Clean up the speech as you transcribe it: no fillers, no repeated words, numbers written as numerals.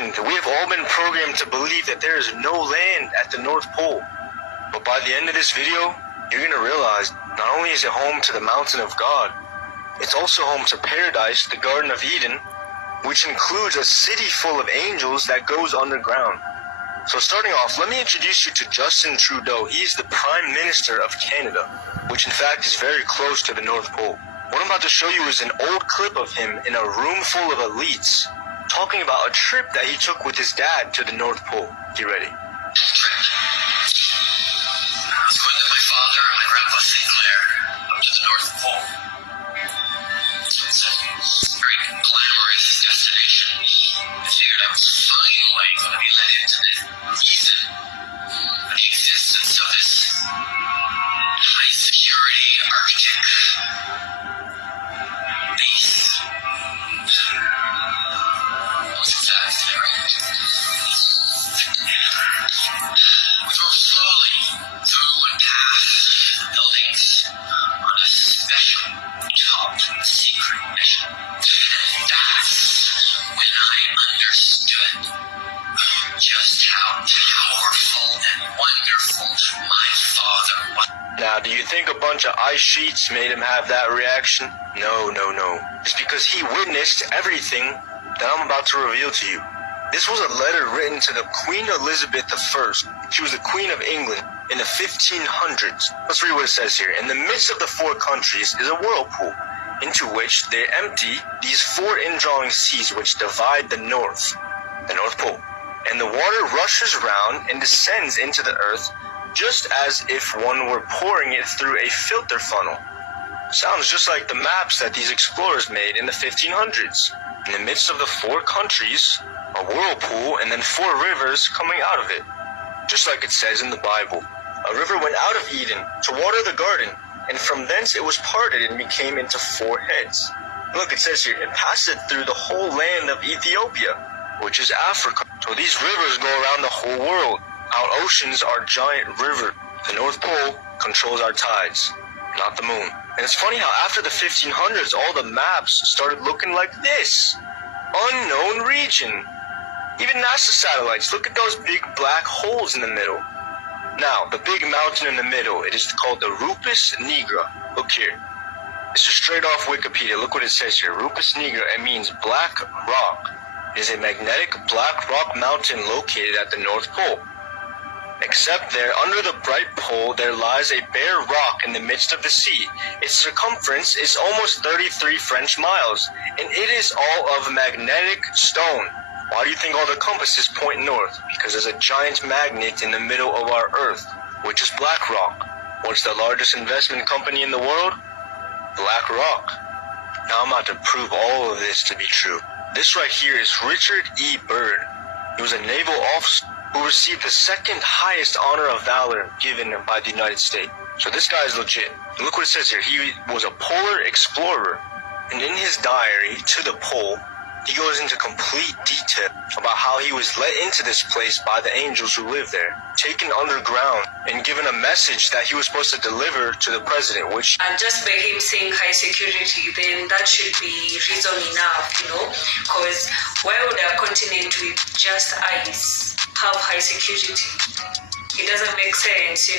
We have all been programmed to believe that there is no land at the North Pole. But by the end of this video, you're going to realize not only is it home to the mountain of God, it's also home to paradise, the Garden of Eden, which includes a city full of angels that goes underground. So starting off, let me introduce you to Justin Trudeau. He's the Prime Minister of Canada, which in fact is very close to the North Pole. What I'm about to show you is an old clip of him in a room full of elites talking about a trip that he took with his dad to the North Pole. Get ready. I was going with my father and my grandpa Sinclair up to the North Pole. It's a very glamorous destination. I figured I was finally going to be let into the reason for the existence of this high security Arctic base. Was exactly right. We drove slowly through and past the buildings on a special top secret mission. And that's when I understood just how powerful and wonderful my father was. Now, do you think a bunch of ice sheets made him have that reaction? No. It's because he witnessed everything that I'm about to reveal to you. This was a letter written to the Queen Elizabeth I. She was the Queen of England in the 1500s. Let's read what it says here. In the midst of the four countries is a whirlpool, into which they empty these four indrawing seas which divide the North Pole. And the water rushes round and descends into the earth, just as if one were pouring it through a filter funnel. Sounds just like the maps that these explorers made in the 1500s. In the midst of the four countries, a whirlpool, and then four rivers coming out of it. Just like it says in the Bible. A river went out of Eden to water the garden, and from thence it was parted and became into four heads. Look, it says here, it passed through the whole land of Ethiopia, which is Africa. So these rivers go around the whole world. Our oceans are giant rivers. The North Pole controls our tides, not the moon. And it's funny how after the 1500s, all the maps started looking like this. Unknown region. Even NASA satellites, look at those big black holes in the middle. Now, the big mountain in the middle, it is called the Rupes Nigra. Look here. This is straight off Wikipedia. Look what it says here. Rupes Nigra, it means black rock. It is a magnetic black rock mountain located at the North Pole. Except there, under the bright pole, there lies a bare rock in the midst of the sea. Its circumference is almost 33 French miles, and it is all of magnetic stone. Why do you think all the compasses point north? Because there's a giant magnet in the middle of our Earth, which is BlackRock. What's the largest investment company in the world? BlackRock. Now I'm about to prove all of this to be true. This right here is Richard E. Byrd. He was a naval officer who received the second highest honor of valor given by the United States. So this guy is legit. Look what it says here. He was a polar explorer. And in his diary, To the Pole, he goes into complete detail about how he was let into this place by the angels who live there, taken underground, and given a message that he was supposed to deliver to the president, which... And just by him saying high security, then that should be reason enough, because why would a continent with just ice have high security? It doesn't make sense,